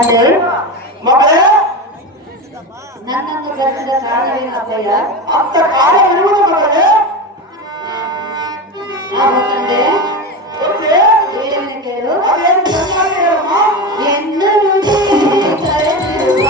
ತಂದೆ ಮಗಳೇ ನನ್ನನ್ನು ಕರೆಸಿದ ಕಾರಣವೇನು ಅಪ್ಪಯ್ಯ? ಅಂತ ಕಾರಣ ಇರುವುದು ಮಗಳೇ. ತಂದೆ ಏನೇನು ಕೇಳು. ಅದೇನು ಚೆನ್ನಾಗಿ ಹೇಳಮ್ಮ. ಎನ್ನನು ಕರೆಸಿರುವ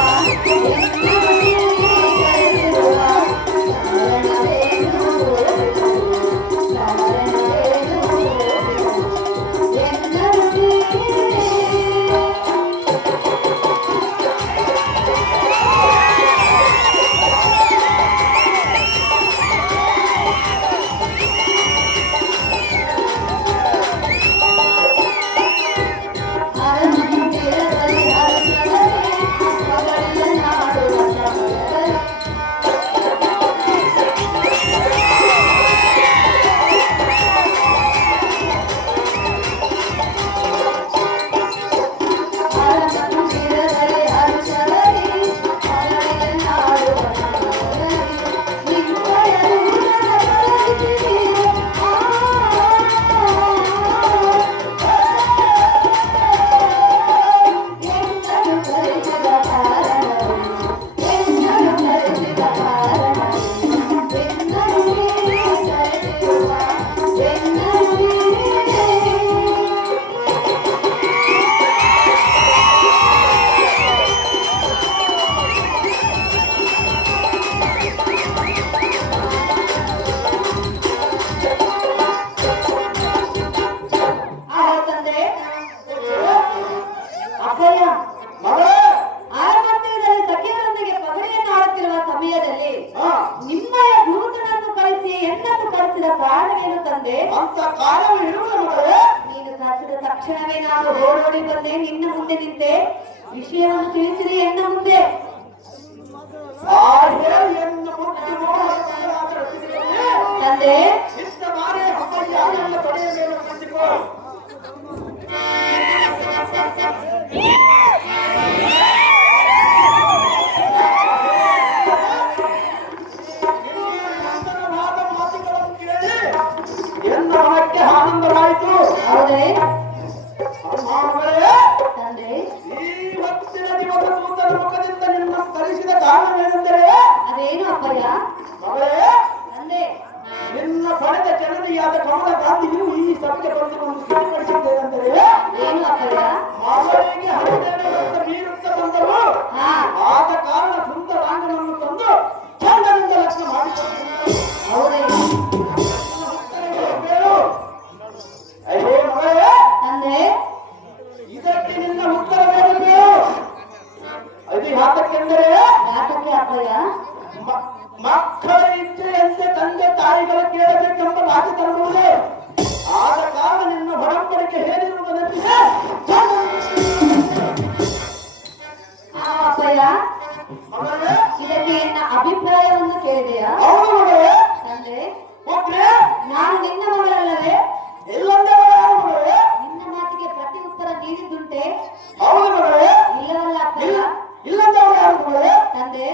ತಕ್ಷಣವೇ ನಾನು ಓಡೋಡಿ ಬಂದೆ, ನಿನ್ನ ಮುಂದೆ ನಿಂತೆ ವಿಷಯವನ್ನು ತಿಳಿಸಿದೆ. ಎನ್ನ ಮುಂದೆ ತಂದೆ ಆನಂದವಾಯಿತು. ಹೌದೇ ತಂದೆ, ಈ ಹೊತ್ತಿನ ದಿವಸ ದೂತರ ಮುಖದಿಂದ ನಿನ್ನ ಕರೆಸಿದ ಕಾರಣವೇನೆಂದರೆ ಅದೇನು ಅಪ್ಪಯ್ಯ? ಮಗಳೇ, ತಂದೆ ನಿನ್ನ ಪಡೆದ ಜನನಿಯಾದ ಕಮಲ ಗಾಂಧಿಯು ಈ ಸಭೆಗೆ ಬಂದು ಒಂದು ಸಿದ್ಧಪಡಿಸಿದ್ದೇನೆಂದರೆ ಏನು ಅಪ್ಪಯ್ಯ? ಮಗಳಿಗೆ 12 ವರ್ಷ ಮೀರುತ್ತ ಬಂದರು. ಆದ ಕಾರಣ ಸುಂದರಾಂಗನನ್ನು ತಂದು ಚಂದನಿಂದ ಲಕ್ಷಣ ಮಾಡಿಕೊಂಡು ಹೌದೇ ತಂದೆ, ಇದಕ್ಕೆ ನಿನ್ನ ಉತ್ತರ ಬೇಡಬೇಕು. ಅದು ಯಾತಕ್ಕೆಂದರೆ ಯಾತಕ್ಕೆ ಅಪ್ಪಯ್ಯ? ಮಕ್ಕಳ ಇಚ್ಛೆಯಂತೆ ತಂದೆ ತಾಯಿಗಳ ಕೇಳಬೇಕೆಂಬ ಮಾತು ತರುವುದೇ. ಆದ ಕಾರಣ ನಿನ್ನ ಹೊರಪಡಿಕೆ ಹೇಳಿರುವುದೆಂದರೆ ಅಪ್ಪಯ್ಯ, ಇದಕ್ಕೆ ನನ್ನ ಅಭಿಪ್ರಾಯವನ್ನು ಕೇಳಿದೆಯಾ? ಹೌದು ಮಗಳೇ. ತಂದೆ, ಓಕೆ, ನಾನು ನಿನ್ನ ಮಗಳಲ್ಲವೇ? ಇಲ್ಲಂದೇ ಮಗಳೇ. ನಿನ್ನ ಮಾತಿಗೆ ಪ್ರತಿ ಉತ್ತರ ನೀಡಿದ್ದುಂಟೆ? ಹೌದು ಮಗಳೇ. ಇಲ್ಲವಲ್ಲ ಅಪ್ಪಯ್ಯ? ಇಲ್ಲಂದೇ ಮಗಳೇ. ತಂದೆ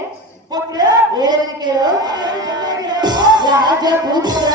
ಓಕೆ, ಹೇಳಿ ಕೇಳು. ರಾಜಪುತ್ರ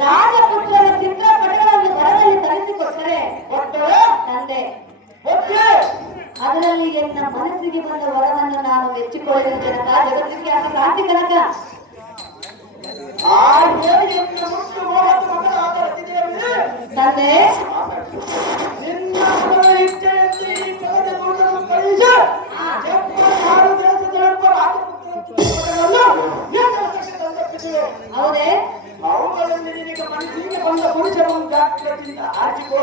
ರಾಜಪುತ್ರನ ಚಿತ್ರಪಟಗಳನ್ನು ಬರದಲ್ಲಿ ತರಿಸಿಕೊಟ್ಟರೆ ತಂದೆ, ಅದರಲ್ಲಿ ಎನ್ನ ಮನಸ್ಸಿಗೆ ಬಂದ ವರವನ್ನು ನಾನು ಮೆಚ್ಚಿಕೊಳ್ಳಲು ಜನಕ ಜಗತ್ತಿಗೆ ಕಾಂತಿ ಕನಕ ಆ ಹೇಳಿಯನ್ನು ಮುಟ್ಟು ಮೋಹದ ಮಗಳಾದ ರತಿದೇವಿ ತಂದೆ ನಿನ್ನ ಮಗಳ ಇಚ್ಛೆಯಲ್ಲಿ ಈ ಜಗದ ದೂತರನ್ನು ಕಳುಹಿಸಿ ಎಪ್ಪತ್ತಾರು ದೇಶದ ಒಬ್ಬ ರಾಜಪುತ್ರರನ್ನು ನಿನ್ನ ವಶಕ್ಕೆ ತಂದೊಪ್ಪಿಸಿವೆ. ಹೌದೇ ಅವುಗಳಲ್ಲಿ ನಿನಗೆ ಮನಸ್ಸಿಗೆ ಬಂದ ಪುರುಷರನ್ನು ಜಾಗ್ರತೆಯಿಂದ ಆಚಿಕೋ.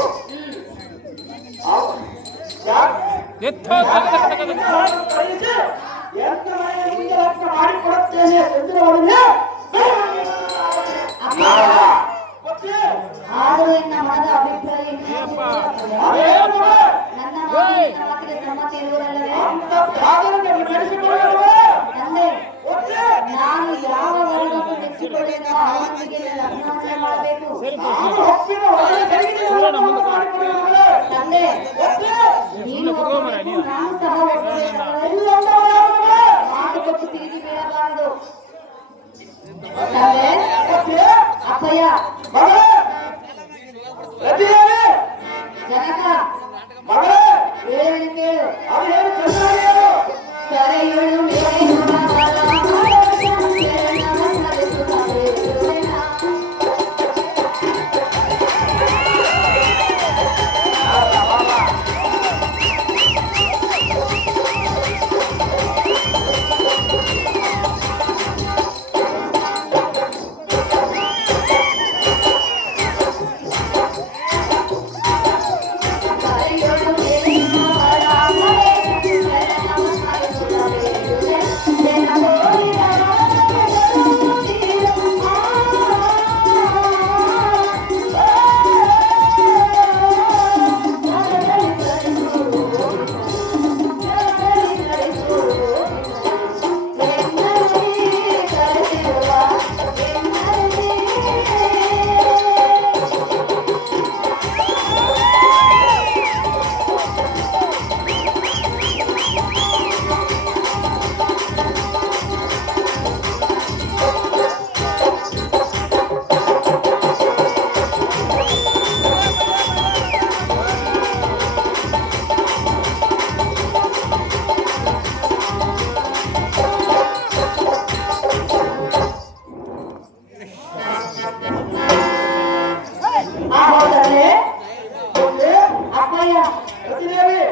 ಕಳುಹಿಸಿ ಎನ್ನ ಮನೆಯ ಮುಂದೆ ಲಗ್ನ ಮಾಡಿಕೊಡುತ್ತೇನೆ ಎಂದಿರುವವರನ್ನೇ ಆದರೂ ಇನ್ನ ಮನದ ಅಭಿಪ್ರಾಯ ನನ್ನ ಮಾತಿಗೆ ಸಮ್ಮತಿ ಇರುವುದಲ್ಲವೇ ತಂದೆ ನಾನು ಯಾವ ವರ್ಗಕ್ಕೂ ಮೆಚ್ಚಿಕೊಳ್ಳಿದ ಅವನಿಗೆ ಲಗ್ನ ಮಾಡಬೇಕು ತಂದೆ ನೀನು ನಾನು ಸಹ ಮಾತು ಕೊಟ್ಟು ತಿರುಗಿ ಬೀಳಬಾರದು ತಂದೆ ಅಪ್ಪಯ್ಯ ಜನಕ ಹೇಳಿ ಕೇಳು ಕರೆಯುಳು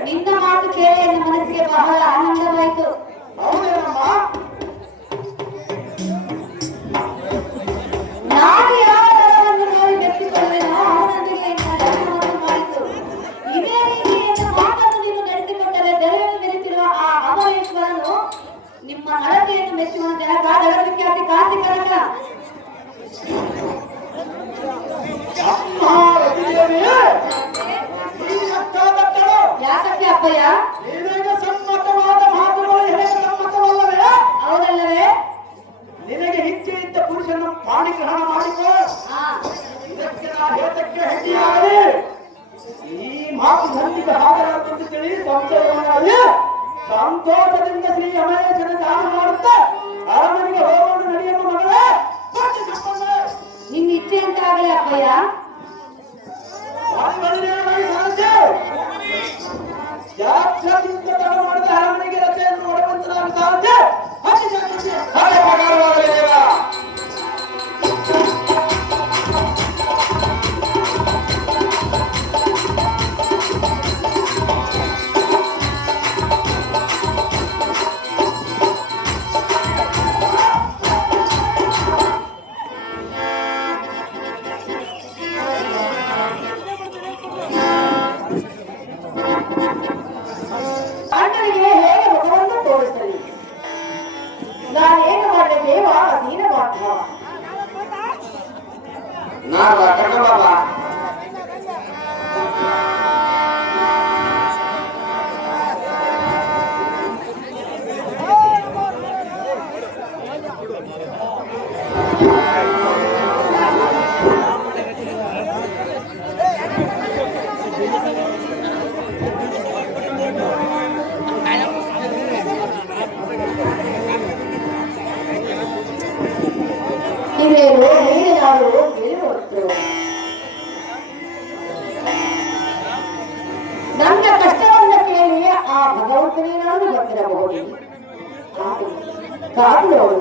ನಿನ್ನ ಮಾತು ಕೇಳಿ ನನ್ನ ಮನಸ್ಸಿಗೆ ಬಹಳ ಆನಂದವಾಯಿತು. ನಾನು ಯಾವ ದರವನ್ನು ನೋಡಿ ಮೆಚ್ಚಿಕೊಳ್ಳುವೆನೋ ಅವನೊಂದಿಗೆ ಮಾತು ಇದೇ ರೀತಿ ಎನ್ನ ಮಾತನ್ನು ನೀವು ನಡೆಸಿಕೊಟ್ಟರೆ ದೆರೆಯನ್ನು ಮೆರೆತಿರುವ ಆ ಅಮರೇಶ್ವರನು ನಿಮ್ಮ ನಡತೆಯನ್ನು ಮೆಚ್ಚುವ ಜನಕ ದಳವಿಖ್ಯಾತಿ ಕಾಂತಿ ಕನಕ. ಯಾಕಕ್ಕೆ ಅಪ್ಪಯ್ಯ ಸಮ್ಮತವಾದ ಮಾತುಗಳು ಸಮ್ಮತವಲ್ಲವೇ? ಹೌದಲ್ಲವೇ? ನಿನಗೆ ಇಚ್ಛೆ ಇದ್ದ ಪುರುಷನ ಪಾಣಿಗ್ರಹಣ ಮಾಡಿಕೋ. ಇದಕ್ಕೆ ನಾ ಹೇತಕ್ಕೆ ಹೆಂಡಿಯಾಗಲಿ ಈ ಮಾತು ನಂದಿಗೆ ಹಾಗಲಾಗುವುದು ತಿಳಿ ಸಂಶಯವಾಗಿ ಸಂತೋಷದಿಂದ ಶ್ರೀ ಅಮರೇಶನ ದಾನ ಮಾಡುತ್ತಾ ಅರಮನೆಗೆ ಹೋಗೋಣ ನಡೆಯುವ ಮಗಳೇ. ನಿನ್ನ ಇಚ್ಛೆ ಅಂತ ಆಗಲಿ ಅಪ್ಪಯ್ಯ. ಜಾಗ್ರತೆಯಿಂದ ತಡ ಮಾಡಿದ ಅರಮನೆಗೆ ರಜೆಯನ್ನು ನೋಡುವಂತನಾಗ ಸಾಧ್ಯ. ಅಣ್ಣನಿಗೆ ಹೇಗೆ ಮುಖವನ್ನು ತೋರಿಸಲಿ? ನಾನೇನು ಮಾಡಿದೆ ದೇವ ಅಧೀನ ಮಾತ್ರ. ನೀವೇನು ನೀನಾರು ಕೇಳಿಬರುತ್ತು. ನನ್ನ ಕಷ್ಟವನ್ನು ಕೇಳಿ ಆ ಭಗವಂತನೇ ನಾನು ಬಂದಿರಬಹುದು. ಕಾದು ನೋಡು.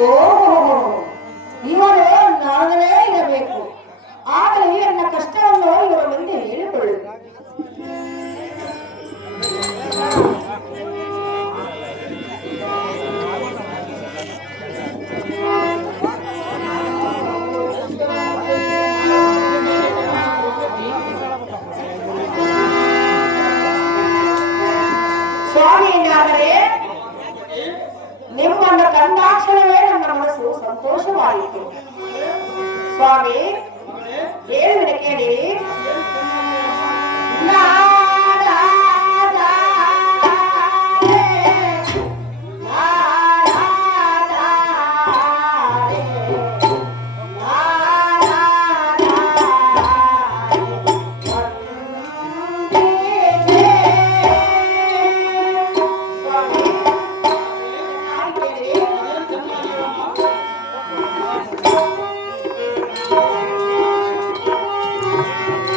ಓ, ಇವಳು ನಾಗಲೇ ಇರಬೇಕು. ಆಗಲೇ ನನ್ನ ಕಷ್ಟವನ್ನು ಇವರ ಮುಂದೆ ಹೇಳಿಕೊಳ್ಳು. ಸ್ವಾಮಿ ನಾಗರೇ, ನಿಮ್ಮನ್ನು ಕಂಡಾಕ್ಷಣವೇ ನನ್ನ ಮನಸ್ಸು ಸಂತೋಷವಾಯಿತು. ಸ್ವಾಮಿ, ಹೇಳುವುದನ್ನು ಕೇಳಿ.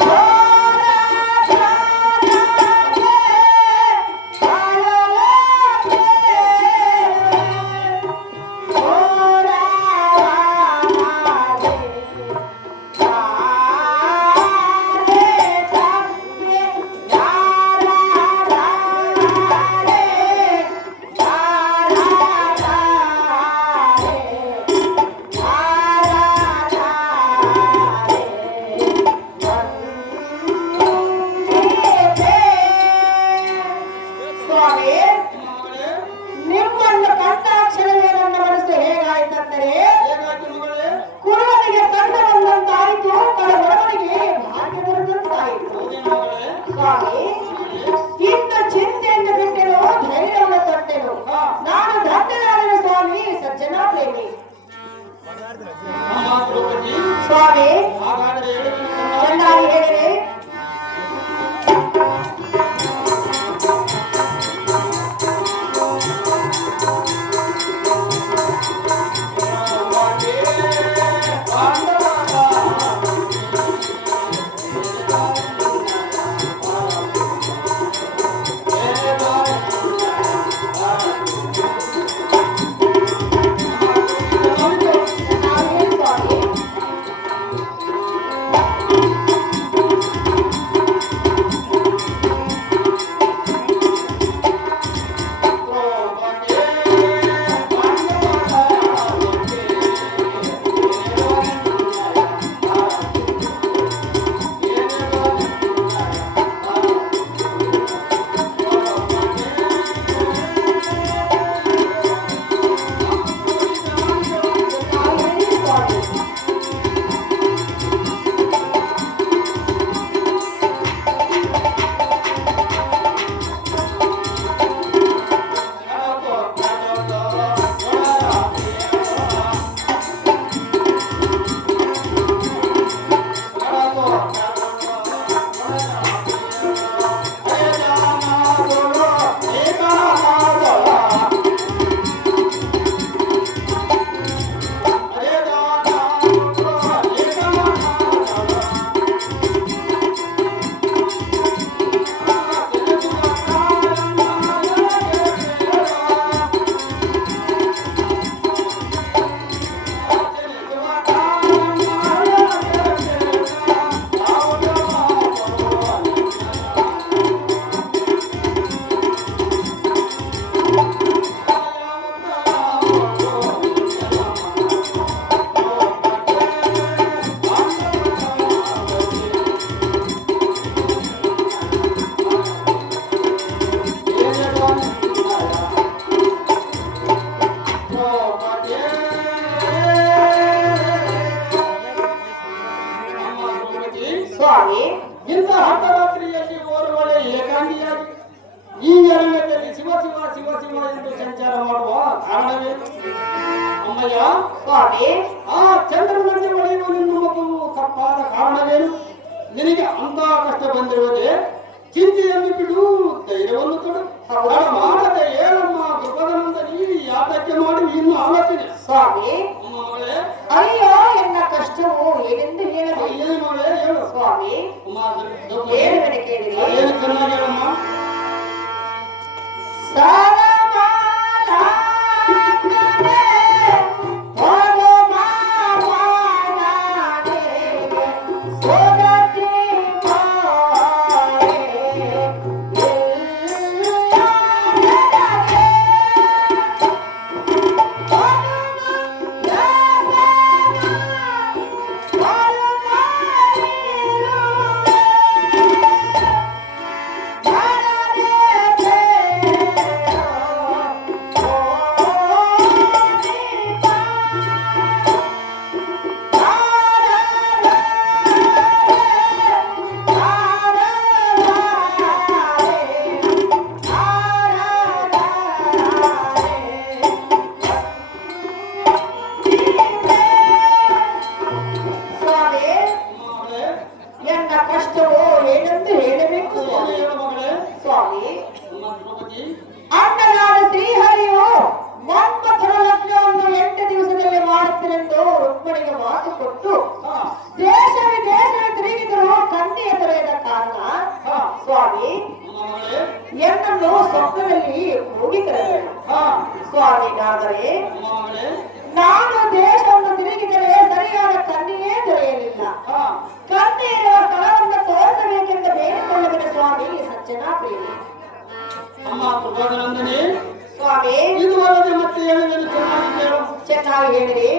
Oh! ಸ್ವಾಮಿ ಇಂಥ ಅರ್ಧರಾತ್ರಿಯಲ್ಲಿ ಓರ್ವಳೆ ಏಕಾಂಗಿಯಾಗಿ ಈ ಅರಣ್ಯದಲ್ಲಿ ಶಿವ ಶಿವ ಶಿವ ಶಿವ ಎಂದು ಸಂಚಾರ ಮಾಡುವ ಕಾರಣವೇನು? ಅಮ್ಮಯ್ಯ, ಸ್ವಾಮಿ ಆ ಚಂದ್ರನಲ್ಲಿ ಒಳೆಯುವ ನಿನ್ನ ಮಗುವು ತಪ್ಪಾದ ಕಾರಣವೇನು? ನಿನಗೆ ಅಂತ ಕಷ್ಟ ಬಂದಿರುವುದೇ? ಚಿಂತೆಯನ್ನು ಬಿಡು, ಧೈರ್ಯವನ್ನು ಕೊಡು. ಮಾಡದೆ ಹೇಳಮ್ಮ ಕೃಪದನಂದ ನೀನು ಯಾತಕ್ಕೆ ಮಾಡಿ ಇನ್ನು ಆಲೋಚನೆ. ಸ್ವಾಮಿ ಅಮ್ಮ ಮಗಳೇ, ಅಯ್ಯೋ ಎನ್ನ ಕಷ್ಟವು ಏನೆಂದು ಹೇಳಬೇಕು ಏನು ಮಗಳೇ ಹೇಳು. ಸ್ವಾಮಿ ಅಮ್ಮ ಹೇಳುವೆನೆ ಕೇಳಿರಿ. ಏನು ಚೆನ್ನಾಗಿ ಹೇಳಮ್ಮ. ಅಣ್ಣನಾದ ಶ್ರೀಹರಿಯು ಮನ್ಮಥನ ಲಗ್ನವನ್ನು 8 ದಿವಸದಲ್ಲಿ ಮಾಡುತ್ತೇನೆಂದು ರುಕ್ಮಿಣಿಗೆ ಮಾತು ಕೊಟ್ಟು ದೇಶ ವಿದೇಶ ತಿರುಗಿದರೂ ಕನ್ಯೆಯ ದೊರೆಯದ ಕಾರಣ ಸ್ವಾಮಿ ಎನ್ನನ್ನು ಸ್ವಪ್ನದಲ್ಲಿ ಹೋಗಿ ಕರೆದರು. ಸ್ವಾಮಿನಾದರೆ ನಾನು ದೇಶವನ್ನು ತಿರುಗಿದರೆ ಸರಿಯಾದ ಕನ್ಯೆಯೇ ದೊರೆಯಲಿಲ್ಲ. ಕನ್ಯೆ ಇರುವ ಸ್ಥಳವನ್ನು ತೋರಿಸಬೇಕೆಂದು ಬೇಡಿಕೊಳ್ಳುವ ಸ್ವಾಮಿ ಸಜ್ಜನ ಪ್ರೇಮಿ. ಅಮ್ಮ ಕೃಪಾನಂದನೆ, ಸ್ವಾಮಿ ಇದು ಅಲ್ಲದೆ ಮತ್ತೆ ಹೇಳಿದರೆ ಚೆನ್ನಾಗಿ ಹೇಳು. ಚೆನ್ನಾಗಿ ಹೇಳಿರಿ.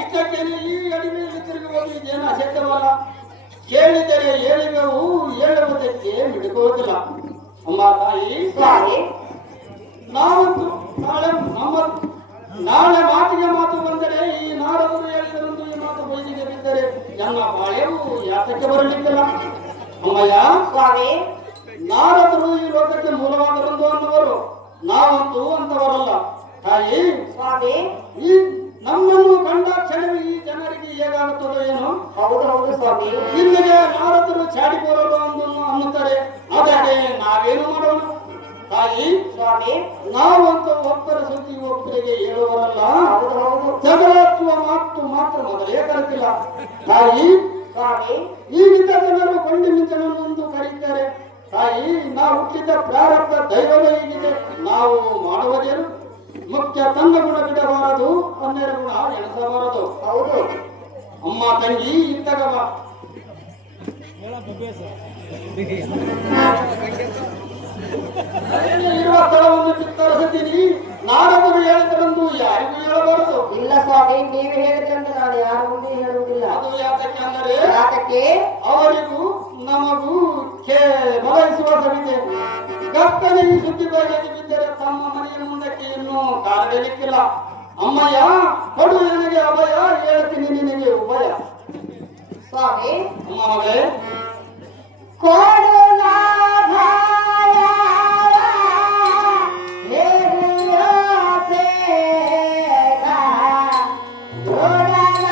ಇಷ್ಟಕ್ಕೇನೆ ಈ ಅಡಿಮೆಯಲ್ಲಿ ತಿರುಗಿ ಹೋಗಿ ಇದೇನು ಅಸತ್ಯವಲ್ಲ. ಕೇಳಿದರೆ ಹೇಳಿದೆವು, ಹೇಳುವುದಕ್ಕೆ ಮಿಡುಕುವುದಿಲ್ಲ. ಅಮ್ಮ ತಾಯಿ, ನಾವಂತೂ ನಾಳೆ ಮಾತಿಗೆ ಮಾತು ಬಂದರೆ ಈ ನಾರದರು ಹೇಳಿದರಂತೂ ಈ ಮಾತು ಬೈದಿಗೆ ಬಿದ್ದರೆ ನನ್ನ ಬಾಳೆವು ಯಾತಕ್ಕೆ ಬರಲಿಕ್ಕಿಲ್ಲ. ಅಮ್ಮಯ್ಯ, ನಾರದರು ಈ ಲೋಕಕ್ಕೆ ಮೂಲವಾದರಂದು ಅನ್ನುವರು, ನಾವಂತೂ ಅಂತವರಲ್ಲ. ತಾಯಿ, ಈ ನಮ್ಮನ್ನು ಕಂಡ ಕ್ಷಣವೇ ಈ ಜನರಿಗೆ ಹೇಗಾಗುತ್ತದೋ ಏನೋ. ಹೌದು ಸ್ವಾಮಿ. ಇಲ್ಲಿಗೆ ನಾರದರು ಚಾಡಿ ಬರೋರು ಅನ್ನುತ್ತಾರೆ, ಅದಕ್ಕೆ ನಾವೇನು ಮಾಡೋಣ? ತಾಯಿ, ನಾವಂತೂ ಒಬ್ಬರ ಸುದ್ದಿ ಒಬ್ಬರಿಗೆ ಹೇಳುವರಲ್ಲ. ಜಗಳಾಡುವ ಮಾತು ಮಾತ್ರ ಮೊದಲೇ ಕಲಿತಿಲ್ಲ. ತಾಯಿ, ಈಗಿದ್ದ ಜನರು ಕೊಂಡಿ ಮಿಂಚನನ್ನು ಕರೀತಾರೆ. ತಾಯಿ, ನಾವು ಹುಟ್ಟಿದ ಪ್ರಾರಬ್ಧ ದೈವವೇ ಹೀಗಿದೆ. ನಾವು ಮಾಡುವುದೇನು? ಮುಖ್ಯ ತನ್ನ ಗುಣ ಬಿಡಬಾರದು, 12 ಗುಣ ಎಣಸಬಾರದು. ಹೌದು ಅಮ್ಮ ತಂಗಿ, ಇತ್ತಗವ ಇರುವ ಸ್ಥಳವನ್ನು ಚಿತ್ತರಿಸುತ್ತೀನಿ. ನಾರದರು ಹೇಳಿದರೆಂದು ಯಾರಿಗೂ ಹೇಳಬಾರದು. ಇಲ್ಲ ಸ್ವಾಮಿ, ನೀವು ಹೇಳಿದ್ರಂತೆ ನಾನು ಯಾರ ಮುಂದೆ ಹೇಳುವುದಿಲ್ಲ. ಅದು ಯಾತಕ್ಕೆ ಅಂದರೆ ಯಾತಕ್ಕೆ? ಅವರಿಗೂ ನಮಗೂ ಬಲಯಿಸುವ ಸವಿತೆ. ತಕ್ಕನೆ ಈ ಸುದ್ದಿ ಬಯಲಿಗೆ ಬಿದ್ದರೆ ತಮ್ಮ ಮನೆಯ ಮುಂದಕ್ಕೆ ಇನ್ನೂ ಕಾಲಿಡಲಿಕ್ಕಿಲ್ಲ. ಅಮ್ಮಯ್ಯ, ಕೊಡು ನನಗೆ ಅಭಯ, ಹೇಳ್ತೀನಿ ನಿನಗೆ ಉಭಯ. ಸ್ವಾಮಿ ಅಮ್ಮ ಮಗಳೇ, ಕೊಡು ಲಾಭಯ ಹೇರಿಯೋ ಬೇಗ ದೊಡಲ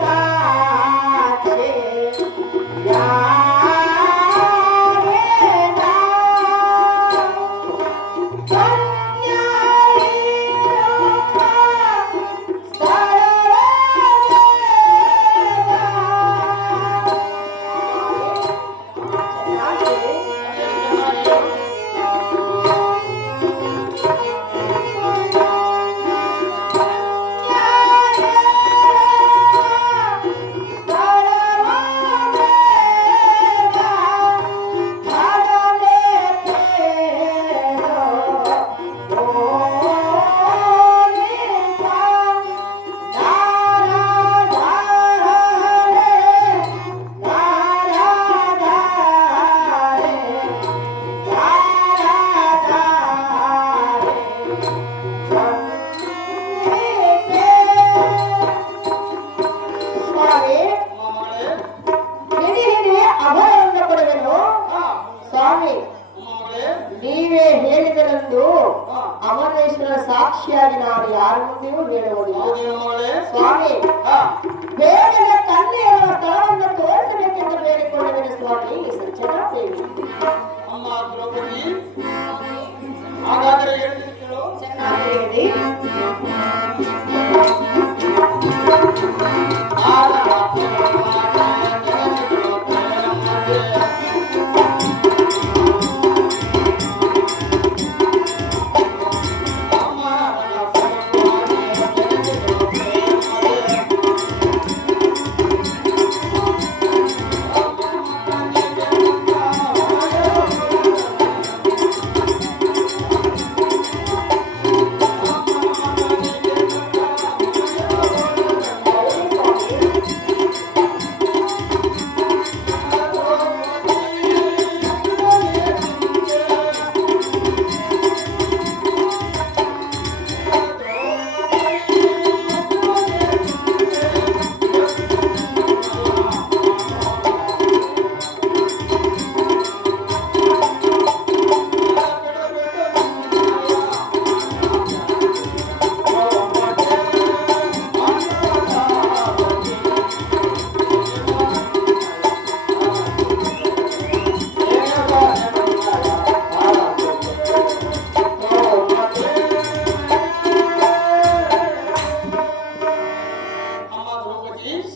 ಸಾಕ್ಷಿ ಯಾರೇನ ಕನ್ಯಾಯಿರುವ ನೀವೇ ಹೇಳಿದರೆಂದು ಅಮರೇಶ್ವರ ಸಾಕ್ಷಿಯಾಗಿ ನಾನು ಯಾರ ಮುಂದೆಯೂ ಹೇಳುವುದಿಲ್ಲ. ಸ್ವಾಮಿ, ಬೇಗನೆ ಕನ್ಯೆಯವರ ಸ್ಥಳವನ್ನು ತೋರಿಸಬೇಕೆಂದು ಬೇಡಿಕೊಳ್ಳುತ್ತೇನೆ ಸ್ವಾಮಿ. ಸತ್ಯನಾದೇವಿ ಅಮ್ಮ ದ್ರೌಪದಿ, ಹಾಗಾದರೆ ಹೇಳಿದ್ರು ಚೆನ್ನಾಗಿ ಹೇಳಿ.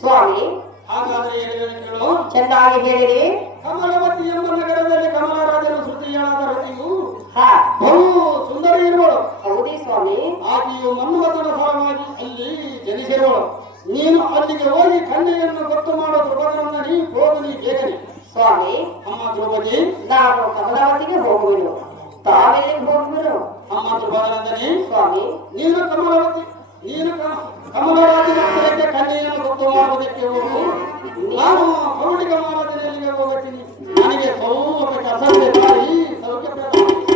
ಸ್ವಾಮಿ, ಹಾಗಾದರೆ ಹೇಳಿದಳು ಚೆನ್ನಾಗಿ ಹೇಳಿರಿ. ಕಮಲವತಿ ಎಂಬ ನಗರದಲ್ಲಿ ಕಮಲರಾಜನ ಶ್ರುತಿಯಾದ ರತಿಯು ಹಾ, ಬಹು ಸುಂದರಿ ಇರುವಳು. ಹೌದೇ ಸ್ವಾಮಿ. ಆಕೆಯು ಮನ್ಮಥನ ಫಲವಾಗಿ ಅಲ್ಲಿ ಜನಿಸಿರುವಳು. ನೀನು ಅಲ್ಲಿಗೆ ಹೋಗಿ ಕನ್ಯೆಯನ್ನು ಗೊತ್ತು ಮಾಡೋ ಧ್ರುವನನ್ನ ನೀ ಹೋಗಲಿ ಬೇಗನೆ. ಸ್ವಾಮಿ, ಅಮ್ಮ ದ್ರೌಪದಿ, ನಾನು ಕಮಲಾವತಿಗೆ ಹೋಗುವೆನು. ತಾವೆಲ್ಲಿಗೆ ಹೋಗುವೆನು? ಅಮ್ಮ ಧ್ರುವನಂದನಿ, ಸ್ವಾಮಿ, ನೀನು ಕಮಲರಾಜನ ಹತ್ತಿರಕ್ಕೆ ಕನ್ಯೆಯನ್ನು ಗೊತ್ತು ಮಾಡುವುದಕ್ಕೆ ಹೋಗು. ನಾನು ಪೌಡಿಕ ಮಹಾರಾಜನಿಗೆ ಹೋಗುತ್ತೀನಿ. ನನಗೆ ಸ್ವಲ್ಪ ಕೆಲಸ ಸೌಖ್ಯ.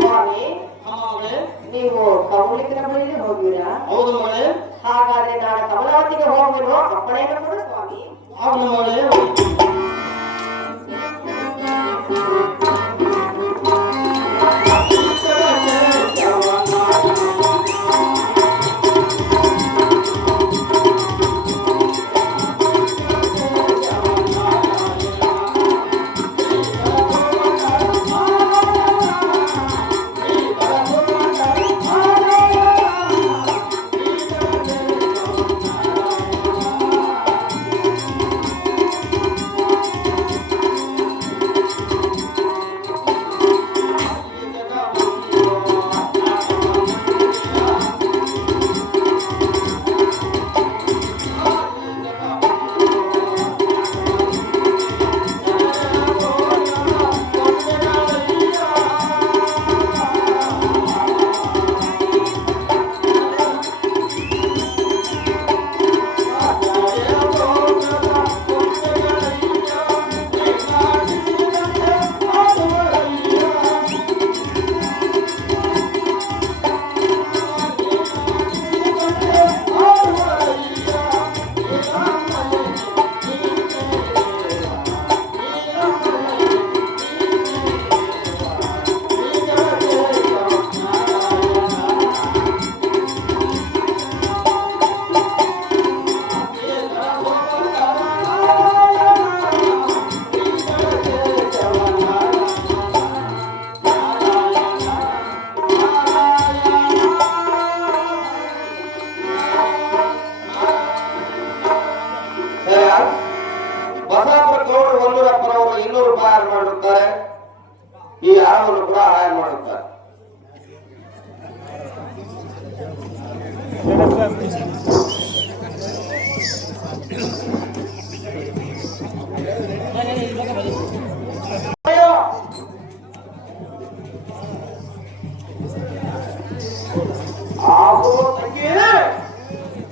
ಸ್ವಾಮಿ, ಅಮ್ಮ ಮಗಳೇ, ನೀವು ಕೌಲಿಕನ ಬಳಿಗೆ ಹೋಗುವಿರಾ? ಹೌದು ಮಗಳೇ. ಹಾಗಾದ್ರೆ ನಾನು ಕಮಲಾವತಿಗೆ ಹೋಗುವೆನು. ಅಪ್ಪಣೆಯನ್ನು ಕೊಡು ಸ್ವಾಮಿ. ಹೌದು ಮಗಳೇ.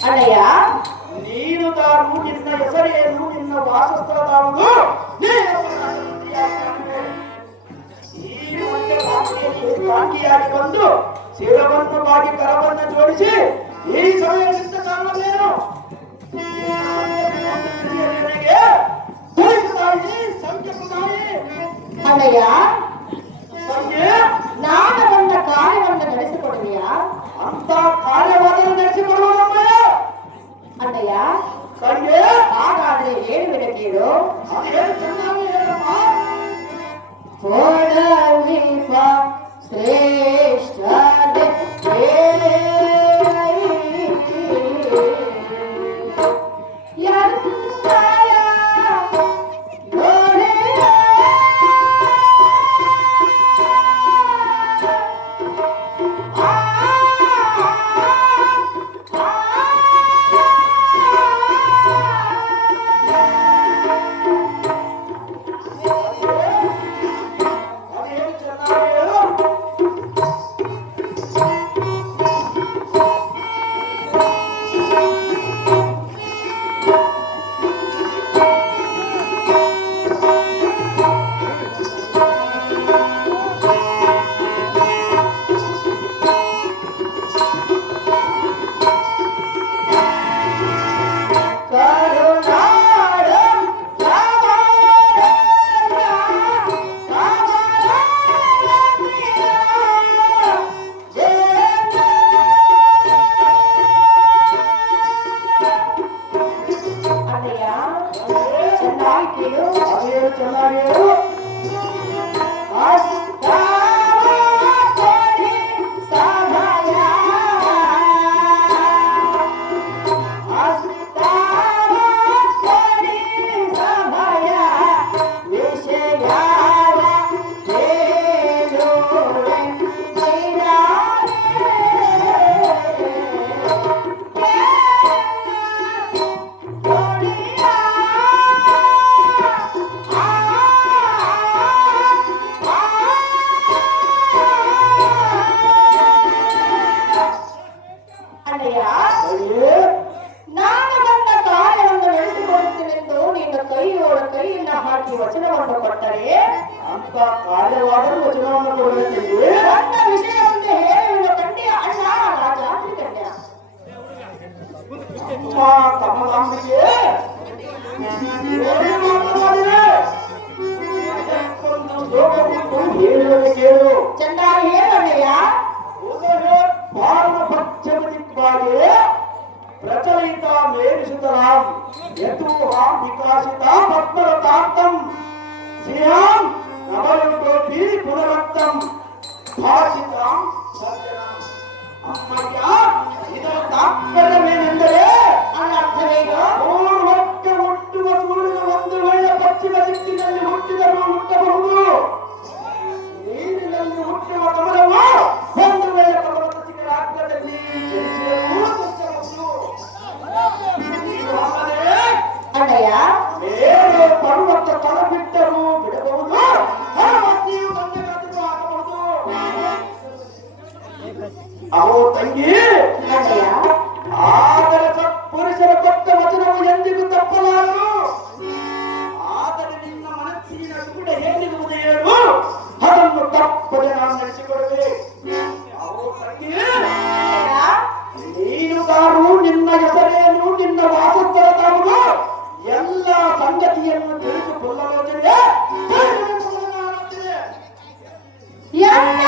ಅಣ್ಣಯ್ಯ, ನೀನು ದಾರು, ನಿನ್ನ ಹೆಸರೇನು, ನಿನ್ನ ವಾಸಸ್ಥಳದಾವುದು, ಈ ಮಂಡ್ಯ ಕಾಂತಿಯಾಗಿ ಬಂದು ಶಿರವನ್ನು ಬಾಗಿ ಕರವನ್ನು ಜೋಡಿಸಿ ಈ ಸಮಯದಿಂದ ಕಾರಣವೇನು ಅಣ್ಣಯ್ಯ, ಸಂಖ್ಯೆ ನಾನು ಬಂದ ಕಾರ್ಯವನ್ನು ನಡೆಸಿಕೊಡುವೆಯಾ? ಅಂತ ಕಾರ್ಯವಾದರೂ ನಡೆಸಿಕೊಡುವುದಮ್ಮಯ್ಯ. ಅಣ್ಣಯ್ಯ, ಸಂಖ್ಯೆ ಹಾಗಾದ್ರೆ ಹೇಳುವಿನ ಕೇಳು. ಅದೇನು ಚೆನ್ನಾಗಿ ಹೇಳಮ್ಮ. ಓಡವಿಪ ಶ್ರೇಷ್ಠ ಅದೇನು ಚೆನ್ನಾಗಿ ಹೇಳು. ಅಣ್ಣಯ್ಯ, ಚೆನ್ನಾಗಿ ಕೇಳು. ಅದೇನು ಚೆನ್ನಾಗಿ ಹೇಳು. ಅಣ್ಣಯ್ಯ, ಅಯ್ಯೇ, ನಾನು ನನ್ನ ಕಾರ್ಯವನ್ನು ನಡೆಸಿಕೊಡುತ್ತೇನೆಂದು ನಿನ್ನ ಕೈಯನ್ನ ಹಾಕಿ ವಚನವನ್ನು ಕೊಟ್ಟರೆ ಅಂತ ಕಾರ್ಯವಾದರೂ ವಚನವನ್ನು ಕೊಡಬೇಕು. ನನ್ನ ವಿಷಯವನ್ನು ಹೇಳುವ ಕಂಡ್ಯ ಅಣ್ಣ, ರಾಜಾತ್ರಿ ಕಂಡ್ಯ. ಅಮ್ಮ ಕಮಲಾಂಬಿಕೆ ಏನು ಮಾತನಾಡಿದೆ? ಅದಕ್ಕೊಂದು ಲೋಕವನ್ನು ಹೇಳುವರೆ ಕೇಳು. ಚೆನ್ನಾಗಿ ಹೇಳಣ್ಣಯ್ಯ. ಭಾರತ ಪಶ್ಚಿಮ ದಿಕ್ಕಾಗೆ ಪ್ರಚಲಿತ ಮೇರಿಸುತರಾಂ ಯತೂಹಾಂ ವಿಕಾಸಿತ ಪದ್ಮರತಾಂತಂ ಶ್ರೀಯಾಂ ನವಯುಗೋಪಿ ಪುನರಕ್ತಂ ಭಾಷಿತಾಂ ಸಜ್ಜನಾಂ. ಅಮ್ಮಯ್ಯ, ಇದರ ತಾತ್ಪರ್ಯವೇನೆಂದರೆ ಅರ್ಥವೇನು? ಪೂರ್ವಕ್ಕೆ ಹುಟ್ಟುವ ಸೂರ್ಯನ ಒಂದು ವೇಳೆ ಪಶ್ಚಿಮ ದಿಕ್ಕಿನಲ್ಲಿ ಹುಟ್ಟಿದರೂ ಹುಟ್ಟಬಹುದು. ನೀರಿನಲ್ಲಿ ಹುಟ್ಟುವ ಕಮಲವು ಒಂದು ವೇಳೆ ಪರ್ವತ ಶಿಖರಾಗ್ರದಲ್ಲಿ ಜನಿಸಿದರೂ ಹುಟ್ಟಬಹುದು. ಇದು ಅಲ್ಲದೆ ಅಣ್ಣಯ್ಯ, ಬೇರೆ ಪರ್ವತ ತಲ ಬಿಟ್ಟರೂ ಬಿಡಬಹುದು, ಪರ್ವತಿಯು ಬಂಡೆಗಾದರೂ ಆಗಬಹುದು. ಅವು ತಂಗಿ, ಅಣ್ಣಯ್ಯ, ಆದರೆ ಸತ್ಪುರುಷರ ಕೊಟ್ಟ ವಚನವು ಎಂದಿಗೂ ತಪ್ಪಲಾರದು. ಆದರೆ ನಿನ್ನ ಮನಸ್ಸಿನ ಕೂಡ ಹೇಗಿರುವುದು ಹೇಳು, ಅದನ್ನು ತಪ್ಪದೆ ನಾನು ನಡೆಸಿಕೊಡುವೆ. ಅವು ತಂಗಿ, ನೀನುಗಾರು, ನಿನ್ನ ಹೆಸರೇನು, ನಿನ್ನ ವಾಸಸ್ಥಳದಾವುದು, ಎಲ್ಲ ಸಂಗತಿಯನ್ನು ತಿಳಿದುಕೊಳ್ಳಲೋಚನೆ ಎಲ್ಲ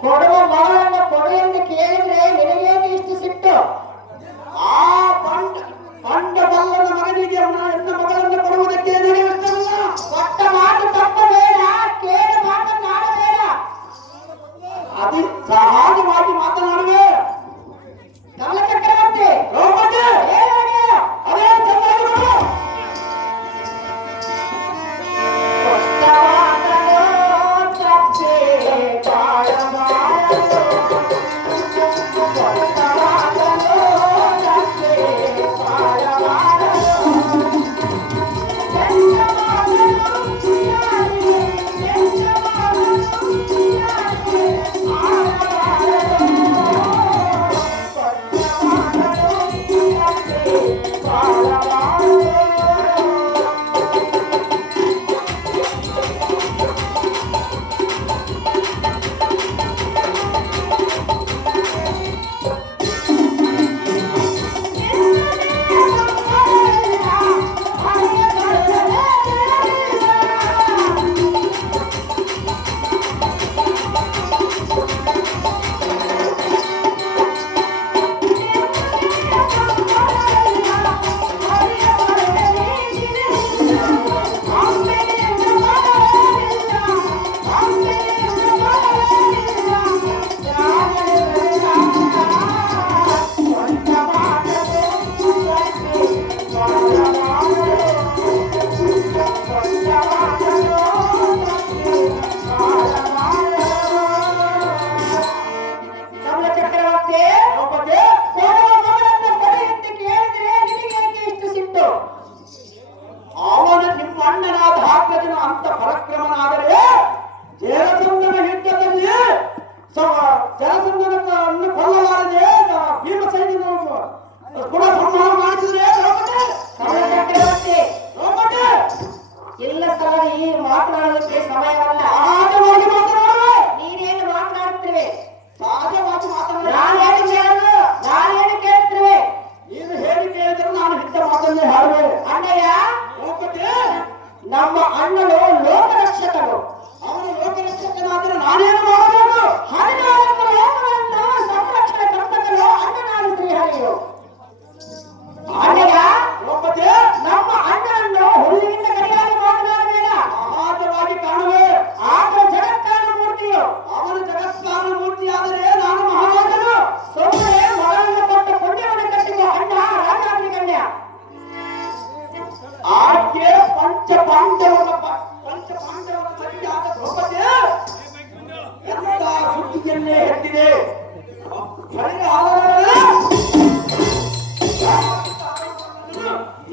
ಕೊಡುವ ಮಗಳನ್ನು ಕೊಡು ಎಂದು ಕೇಳಿದ್ರೆ ನಿನಗೇನು ಇಷ್ಟು ಸಿಟ್ಟು? ಆ ಬಂಡಬಲ್ಲನ ಮಗನಿಗೆ ಹೆಣ್ಣು ಮಗಳನ್ನು ಕೊಡುವುದಕ್ಕೆ ನಡೆಯುತ್ತಲ್ಲ. ಕೊಟ್ಟ ಮಾತು ತಪ್ಪಬೇಡ, ಕೇಳ ಮಾತನಾಡಬೇಡ. ಅತಿ ಸಹಜವಾಗಿ ಮಾತನಾಡುವೆ. ಕಮಲ ಚಕ್ರವರ್ತಿ ದ್ರೌಪದಿ ಅದೇ ಚೆನ್ನಾಗಿ ನೋಡು. ಕೊಟ್ಟ ಮಾತನು ತಪ್ಪೇ ಬಾಳಬಾರದು. ಕೊಟ್ಟ ಮಾತನು ತಪ್ಪೇ ಬಾಳಬಾರದು. ಎಂತ ಮಾತನು ಚಿಯಾರಿ, ಎಂತ ಮಾತನು ಚಿಯಾರಿ ಆಡಬಾರದು. ಕೊಟ್ಟ ಮಾತನು ತಪ್ಪೇ ಬಾಳಬಾರದು. ಕಮಲ ಚಕ್ರವರ್ತಿ ದ್ರೌಪದಿ ಕೊಡುವ ಮಗಳನ್ನು ಕೊಡು ಎಂದು ಕೇಳಿದ್ರೆ ನಿನಗೇಕೆ ಇಷ್ಟು ಸಿಟ್ಟು? ಅವನು ನಿಮ್ಮ ಅಣ್ಣನಾದ ಹಾಕದಿನ ಅಂತ ಪರಾಕ್ರಮನಾದರೆ ಜಯಚಂದ್ರನ ಯುದ್ಧದಲ್ಲಿ ಜಯಚಂದ್ರನನ್ನು ಕೊಲ್ಲಲಾರದೆ ಭೀಮಸೇನ ಕೂಡ ಸಂಹಾರ ಮಾಡಿಸಿದ್ರೆ ದ್ರೌಪದಿ. ಕಮಲ ಚಕ್ರವರ್ತಿ ದ್ರೌಪದಿ ಇಲ್ಲ ಸರ್, ಈ ಮಾತನಾಡೋದಕ್ಕೆ ಸಮಯವಲ್ಲ. ಸಹಜವಾಗಿ ಮಾತನಾಡುವೆ. ನೀನೇನು ಮಾತನಾಡ್ತಿರುವೆ? ಸಹಜವಾಗಿ ಮಾತನಾಡುವೆ. ನಾನೇನು ಕೇಳ್ತಿರುವೆ? ನೀನು ಹೇಳಿ ಕೇಳಿದ್ರೆ ನಾನು ಹಿಡಿದ ಮಾತನ್ನೇ ಹಾಡುವೆ. ಅಣ್ಣಯ್ಯ, ದ್ರೌಪದಿ ನಮ್ಮ ಅಣ್ಣನು ಲೋಕರಕ್ಷಕನು. ಅವನು ಲೋಕರಕ್ಷಕನಾದರೆ ನಾನೇನು ಮಾಡಬೇಕು? 14 ಲೋಕಗಳನ್ನು ಸಂರಕ್ಷಣೆ ಕರ್ತಕನು ಅಣ್ಣನಾದ ಶ್ರೀಹರಿಯು. ಅಣ್ಣಯ್ಯ, ದ್ರೌಪದಿ ನಮ್ಮ ಅಣ್ಣನನ್ನು ಹುಲ್ಲಿನಿಂದ ಕಡಿಯಾಗಿ ಮಾತನಾಡಬೇಡ. ಸಹಜವಾಗಿ ಕಾಣುವೆ. ಆತ ಜಗತ್ಕಾರಣ ಮೂರ್ತಿಯು. ಅವನು ಜಗತ್ಕಾರಣ ಮೂರ್ತಿಯಾದರೆ ನಾನು ಮಹಾರಾಜನು. ಸುಮ್ಮನೆ ಮಗಳನ್ನು ಕೊಟ್ಟ ಪುಣ್ಯವನ್ನು ಕಟ್ಟಿರುವ ಅಣ್ಣ ರಾಜಾದ್ರಿ ಕನ್ಯಾ. ಆಕೆ ಪಂಚಪಾಂಡವರ ಸರಿಯಾದ ದ್ರೌಪದಿ ಎಂತ ಸುದ್ದಿಯನ್ನೇ ಹೆಟ್ಟಿದೆ.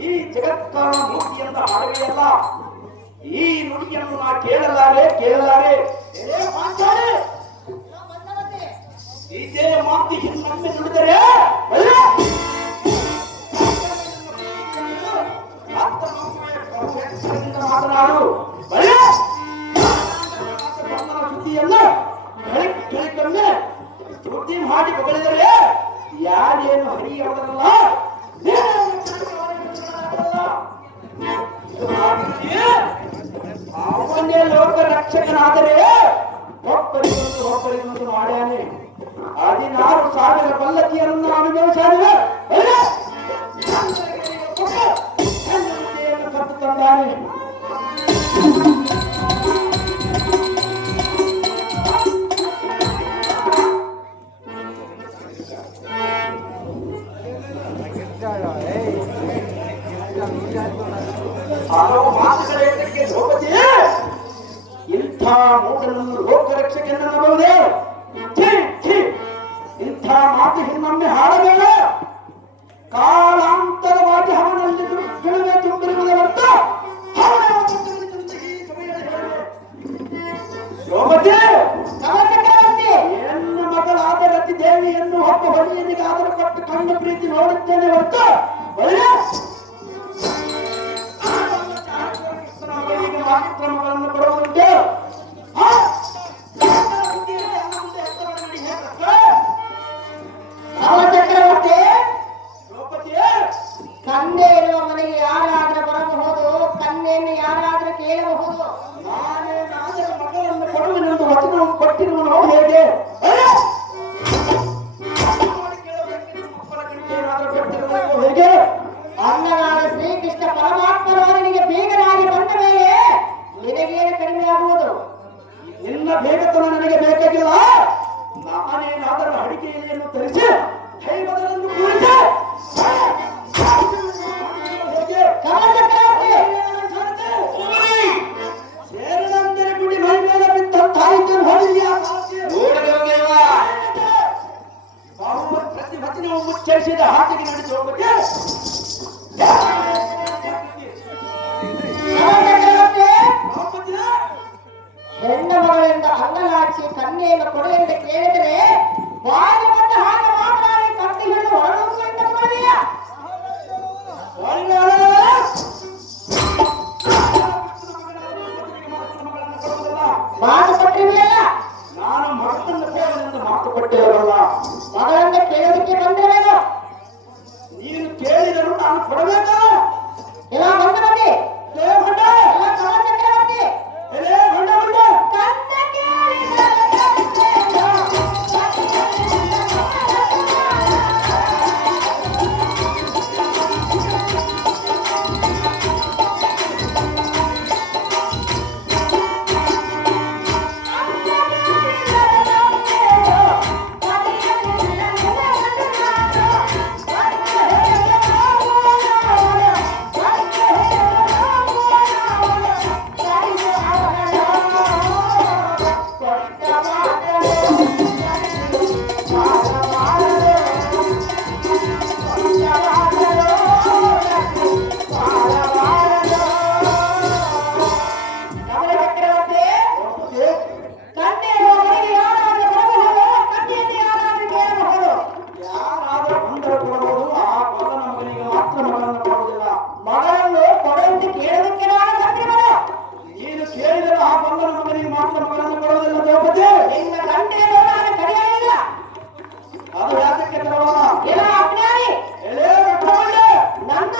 ಈ ಜಗತ್ಕಾರಣ ಮೂರ್ತಿಯಿಂದ ಹಾಡುವೆಯಲ್ಲ, ಈ ನುಡಿಯನ್ನು ನಾ ಕೇಳಲಾರೆ. ಏ ಪಾಂಚಾಲಿ, ಇದೇ ಮಾತಿ ಹಿನ್ನೊಮ್ಮೆ ನುಡಿದರೆ ಮಾತನಾಡು. ಸುದ್ದಿಯನ್ನು ಗಳಿಕೊಮ್ಮೆ ಸುದ್ದಿ ಮಾಡಿ ಹೊಗಳಿದರೆ ಯಾರೇನು ಹರಿಯವರಲ್ಲ. ಅವನೇ ಲೋಕ ರಕ್ಷಕನಾದರೆ ಒಬ್ಬರಿಗೊಂದು ಮಾಡ್ಯಾನೆ. 16,000 ಪಲ್ಲಕ್ಕಿಯನ್ನು ಅನುಭವಿಸಾನೆ. ಕತ್ತು ತಂದಾನೆ. ಹಲವು ಮಾತುಗಳೇನಕ್ಕೆ ದ್ರೌಪದಿ ಇಂಥ ಮೂಢನನ್ನು ಲೋಕರಕ್ಷಕನಬಹುದೇ? ಇಂಥ ಮಾತು ಇನ್ನೊಮ್ಮೆ ಹಾಡಬೇಡ. ಕಾಲಾಂತರವಾಗಿ ಅವನಲ್ಲಿ ದುರ್ಗುಣವೇ ತುಂಬಿರುವುದೇ ಹೊರತು ದ್ರೌಪದಿ ಹೆಣ್ಣು ಮಗಳಾದ ರತಿ ದೇವಿಯನ್ನು ಒಬ್ಬ ಹೊಲಿಯನಿಗಾದರೂ ಕೊಟ್ಟು ಕಣ್ಣು ಪ್ರೀತಿ ನೋಡುತ್ತೇನೆ ಹೊರತು ಕ್ರಮಗಳನ್ನು ಕೊಡುವುದುಂಟು. ಚಕ್ರವರ್ತಿ, ದ್ರೌಪದಿ ಕನ್ಯೆ ಇರುವ ಮನೆಗೆ ಯಾರಾದ್ರೂ ಬರಬಹುದು, ಕನ್ಯೆಯನ್ನು ಯಾರಾದ್ರೂ ಕೇಳಬಹುದು. ನಾನೇ ರಾಜರ ಮಗಳನ್ನು ಕೊಡುವೆನೆಂದು ಒಳ್ಳೆತನ ನನಗೆ ಬೇಕಾಗಿಲ್ಲ. ನಾನೇನಾದರೂ ಅಡಿಕೆ ಎಲೆಯನ್ನು ತರಿಸಿ ದೈವದನ್ನು ಕೂರಿಸಿ ಸೇರಣಂದರೆ ಗುಡಿ ಮೈ ಮೇಲೆ ಬಿದ್ದಂತಾಯಿತು. ಪ್ರತಿ ವಚನವು ಮುಚ್ಚರಿಸಿದ ಹಾಕಿಗೆ ನಡೆಸಿ ಹೋಗುತ್ತೆ. ಹೆಣ್ಣು ಮಗಳಿಂದ ಅಂಗಲಾಡಿಸಿ ಕನ್ಯೆಯನ್ನು ಕೊಡು ಎಂದು ಕೇಳಿದರೆ ಬಾಯಿ ಬಂದ ಹಾಗೆ ಮಾತನಾಡಿ ಕತ್ತಿ ಹಿಡಿದು ಹೊರಡುವಂತ ಮಾಡಿದೀಯ. ಮಾತು ಕೊಟ್ಟಿರಲಿಲ್ಲ. ನಾನು ಮಗನನ್ನು ಕೇಳಲೆಂದು ಮಾತು ಕೊಟ್ಟಿರಲ್ಲ. ಮಗಳನ್ನ ಕೇಳೋದಕ್ಕೆ ಬಂದಿರಬೇಕು. ನೀನು ಕೇಳಿದರೂ ನಾನು ಕೊಡಬೇಕು. ಎಲ್ಲ ಬಂದ ಬನ್ನಿ. ಎಲ್ಲ ಕಮಲ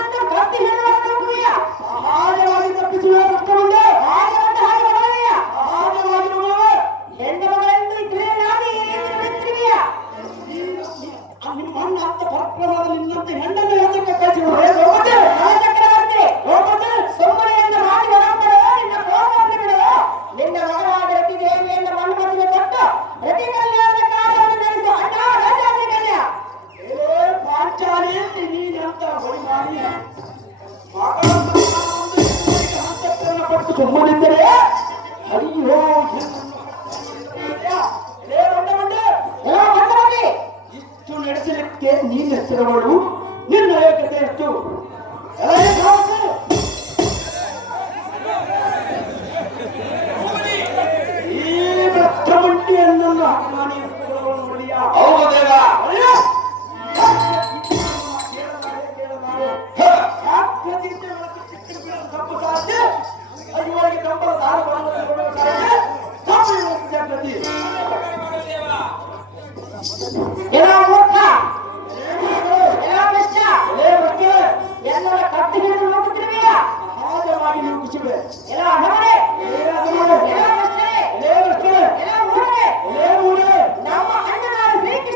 ಚಕ್ರವರ್ತಿ ಕಂದ ಸುಮ್ಮನಿದ್ದರೆ ಅಯ್ಯೋ ಇಷ್ಟು ನಡೆಸಲಿಕ್ಕೆ ನೀನು ಹೆಸರುಗಳು ನಿನ್ನ ಯೋಗ್ಯತೆ ಎಷ್ಟು? ಈ ರಕ್ತಮಂಟಿಯನ್ನು ಎಲ್ಲರ ಕತ್ತಿ ಹಿಡಿದು ಹೋಗುತ್ತಿರುವೆಯ ಸಹಜವಾಗಿ ನೀವು ಖುಷಿವೆ. ಎಲ್ಲ ಹಣವರೇ ಎಲ್ಲ ಊರೇ ನಮ್ಮ ಅಣ್ಣನಾದ ಶ್ರೀಕೃಷ್ಣ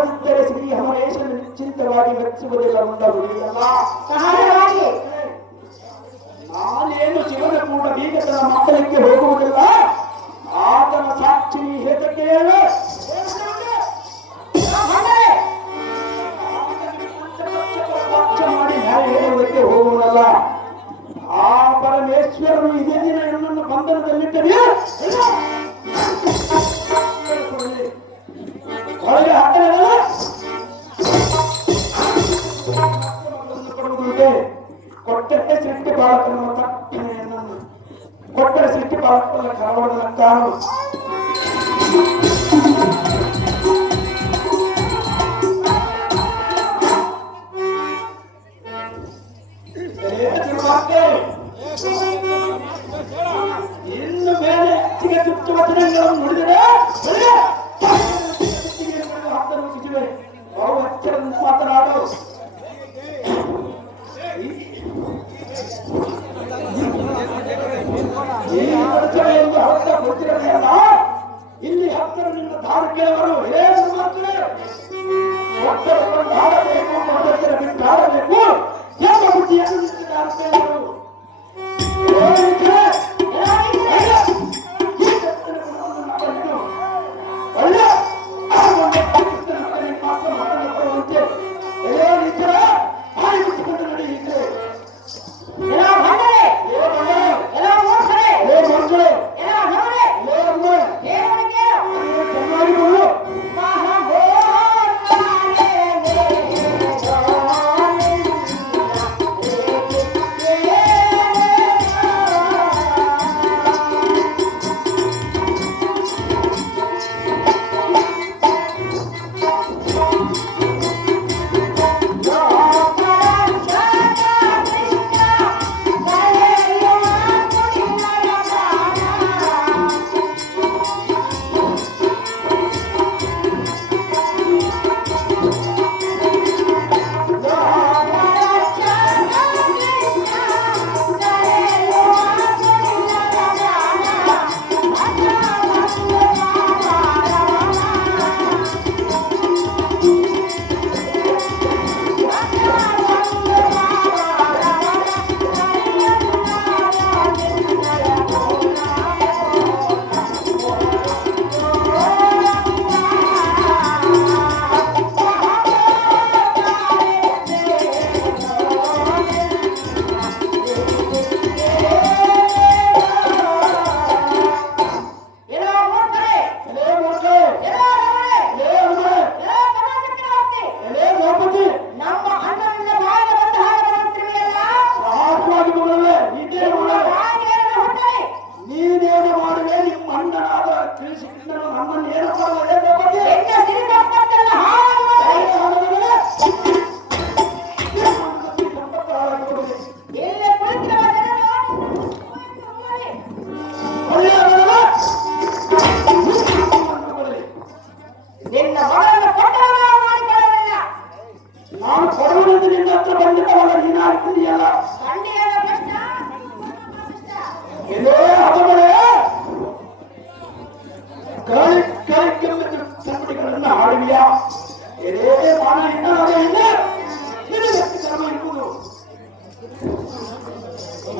ಕೊಡದಿದ್ದರೆ ಶ್ರೀ ಹಮರೇಶನ ನಿಶ್ಚಿಂತವಾಗಿ ಮೆಚ್ಚುವುದಿಲ್ಲ ಮುಂದಗುಡಿಯಲ್ಲ. ಸಹಜವಾಗಿ ನಾನೇನು ಶಿವನ ಕೂಡ ಬೀಗತನ ಮಕ್ಕಳಿಗೆ ಹೋಗುವುದಿಲ್ಲ. ಆತನ ಸಾಕ್ಷಿ ಹೇತಕ್ಕೆ ಹೇಳು. ಮಾಡಿ ನ್ಯಾಯ ಹೇಳುವುದಕ್ಕೆ ಹೋಗುವುದಲ್ಲ. ಆ ಪರಮೇಶ್ವರನು ಇದೇ ದಿನ ನನ್ನನ್ನು ಬಂಧನದಲ್ಲಿಟ್ಟರೆ ಹೊರಗೆ ಹಾಕಲಿಲ್ಲ ಕೊಡುವುದುಂಟೆ. ಕೊಟ್ಟರೆ ಸೃಷ್ಟಿ ಬಾಲಕನ ತಪ್ಪನೆಯನ್ನು ಕೊಟ್ಟರೆ ಸೃಷ್ಟಿ ಬಾಲಕನ ಕರವಡದ ಕಾರಣ ಇನ್ನು ಮೇಲೆ ಹೆಚ್ಚಿಗೆ ಚುಚ್ಚು ವಚನಗಳನ್ನು ನುಡಿದರೆ ಬಹು ಎಚ್ಚರದಿಂದ ಮಾತನಾಡು. ಈ ವರ್ಷವೆಂದು ಹತ್ತ ಗೊತ್ತಿರಲಿಲ್ಲ. ಇಲ್ಲಿ ಹತ್ತರ ನಿನ್ನ ಧಾರ ಕೇಳವರು ಏನು ಮಾಡ್ತಾರೆ. ಒಬ್ಬರೊಬ್ಬರು ಧಾರಬೇಕು, ಒಬ್ಬರ ಬಿಟ್ಟು ಧಾರಬೇಕು ಎಂಬ ಬುದ್ಧಿಯನ್ನು ಧಾರ ಕೇಳವರು.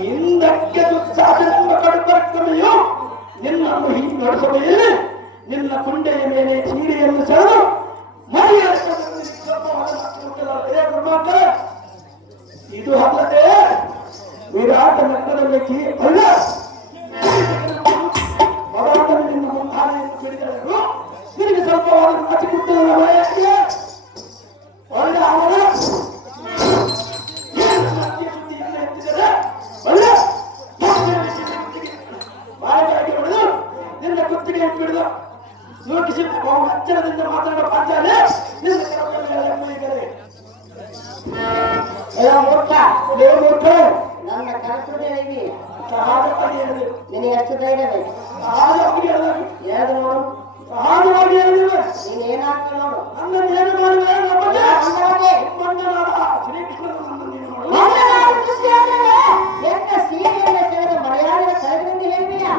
ಹಿಂದಕ್ಕೆ ದುಸ್ಸಾಹಸನೆಂಬ ಕಡುಪರಕ್ರಮೆಯು ನಿನ್ನನ್ನು ಹೀಗೆ ನಡೆಸಲು ನಿನ್ನ ಕುಂಡೆಯ ಮೇಲೆ ಚೀರೆಯನ್ನು ಸೆಳೆದು ಇದು ಅಲ್ಲದೆ ವಿರಾಟ ನಗರದಲ್ಲಿ ಅಲ್ಲ ಹೋರಾಟದಿಂದ ಮುಂದಾನೆಯನ್ನು ಬಿಡಿದರು ತಿರುಗಿ ಸ್ವಲ್ಪವಾದ ನಾಚಿಕೊಟ್ಟಿರುವ ವಯಸ್ಸಿಗೆ ಒಳ್ಳೆ ಅವರ ಎತ್ತಿದರೆ ಒಳ್ಳೆ ಬಾಯಿಗಾಗಿ ಹೊಡೆದು ನಿನ್ನ ಕುತ್ತಿಗೆ ಹಿಡಿದು ಯೋಗಿಸಿ ಎಚ್ಚರದಿಂದ ಮಾತಾಡೋ ಪಾಂಚಾಲೆ ನಿನ್ನ ಮೂರ್ಖ ಮೂರ್ಖ ನನ್ನ ಕನಸುದೇ ಇದೆ ಸಹಜವಾಗಿ ಹೇಳಿದೆ ನಿನಗೆ ಎಷ್ಟು ಧೈರ್ಯ ಬೇಕು ಸಹಜವಾಗಿ ಹೇಳಿದೆ ಯಾರು ನೋಡು ಸಹಜವಾಗಿ ಹೇಳಿದೆ ನೀನು ಏನಾಗ್ತ ನೋಡು ನನ್ನನ್ನು ಏನು ಮಾಡಿದೆ ಅಂದವಾಗಿ ಶ್ರೀಕೃಷ್ಣನ ನನ್ನನ್ನು ನೀನು ನೋಡು ಎಂತ ಸೀರೆಯನ್ನು ಸೆಳೆದು ಮಲಯಾಳದ ಕಳೆದಿಂದ ಹೇಳ್ತೀಯಾ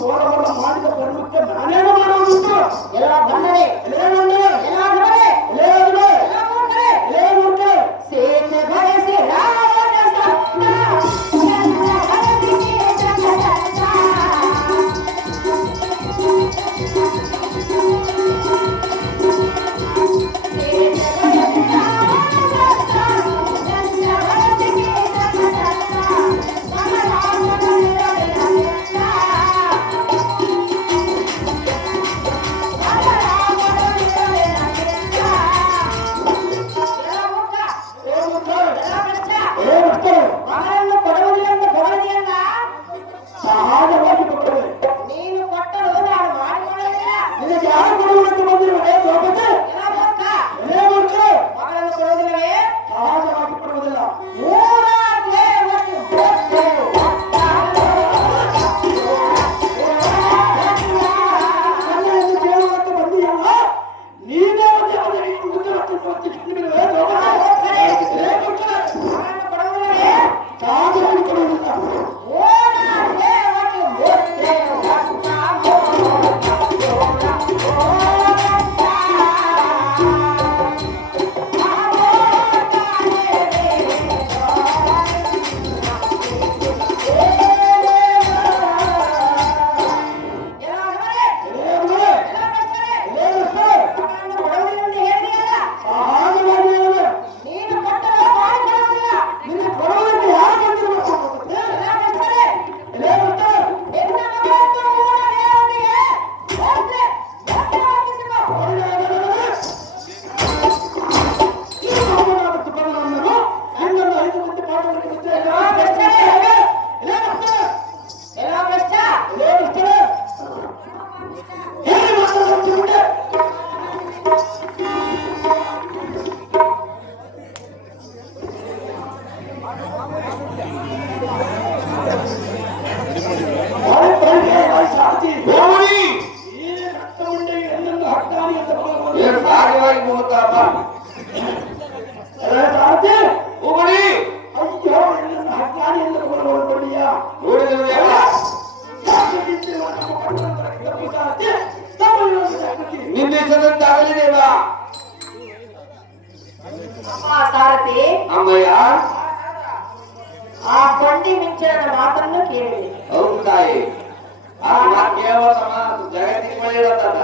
ಅವರವರ ಮಾಡಿದ ಕರ್ಮಕ್ಕೆ ನಾನೇನು ಮಾಡುವುದುಂಟು ಎಲ್ಲ ಬಂದರೆ ಎಲ್ಲ ಧಮರೆ ಎಲ್ಲ ಮೂರ್ಖರೆ ಸೇನೆ ಬಯಸಿ ರಾವಣ ಸತ್ತ ಎಲ್ಲ ಬಯಸಿಗೆ ಜಗದತ್ತ ಮಗಳನ್ನು ಕೊಡುವುದಿಲ್ಲ ಅಂತ ಕೊಡುವುದಿಲ್ಲ ಸಹಜವಾಗಿ ಕೊಟ್ಟರೆ ನೀನು ಕೊಟ್ಟರು ನಾನು ಮಾಡಿಕೊಳ್ಳಲಿಲ್ಲ ನಿನಗೆ ಯಾರು ಕೊಡುವಂತೆ ಬಂದಿರುವುದೇ ದ್ರೌಪದಿ ಎಲ್ಲ ಮೂರ್ಖ ಏನೇ ಮಾಡ್ತಾರೆ ಮಗಳನ್ನು ಕೊಡುವುದಿಲ್ಲವೇ ಸಹಜವಾಗಿ ಕೊಡುವುದಿಲ್ಲ ಮೂಲ ದೇವತೆ ಬೋಧೆ ನನ್ನನ್ನು ಕೇಳುವಂತೆ ಬಂದಿಯಲ್ಲ ನೀನೇ ಸಹಜವಾಗಿ ಕೊಡುವುದಿಲ್ಲ ಸಹಜವಾಗಿ ಹೇಳುವೆ ನೀನು ಕೊಟ್ಟರು ಮಾಡಿಕೊಳ್ಳುವುದಿಲ್ಲ ನಿನಗೆ ಕೊಡುವುದಕ್ಕೆ ಯಾರು ಬಂದಿರಬೇಕು ಎಲ್ಲ ಕಷ್ಟವೇ ನಿನ್ನ ಮಗಳನ್ನು ಮೂಲ ದೇವತೆಗೆ ಬೋಧೆ ಬೋಧೆವಾಗಿಸಿಕೊ. ಎಲ್ಲ ಕಷ್ಟ ಏನು ಭಾಗವಾಗಿ ಹೋಗ್ತಾಪ ನಿಂದಿಸದಂತಾಗಲಿದೇವಾ ಅಮ್ಮ ಸಾರಥಿ ಅಮ್ಮಯ್ಯ ಆ ಕೊಂಡಿ ಮಿಂಚನ ಮಾತನ್ನು ಕೇಳಿದೆ ಹೌದು ತಾಯಿ ಆ ಮಾತು ಕೇಳುವ ಜಗತ್ತಿಗೆ ಒಳ್ಳೆಯದಲ್ಲ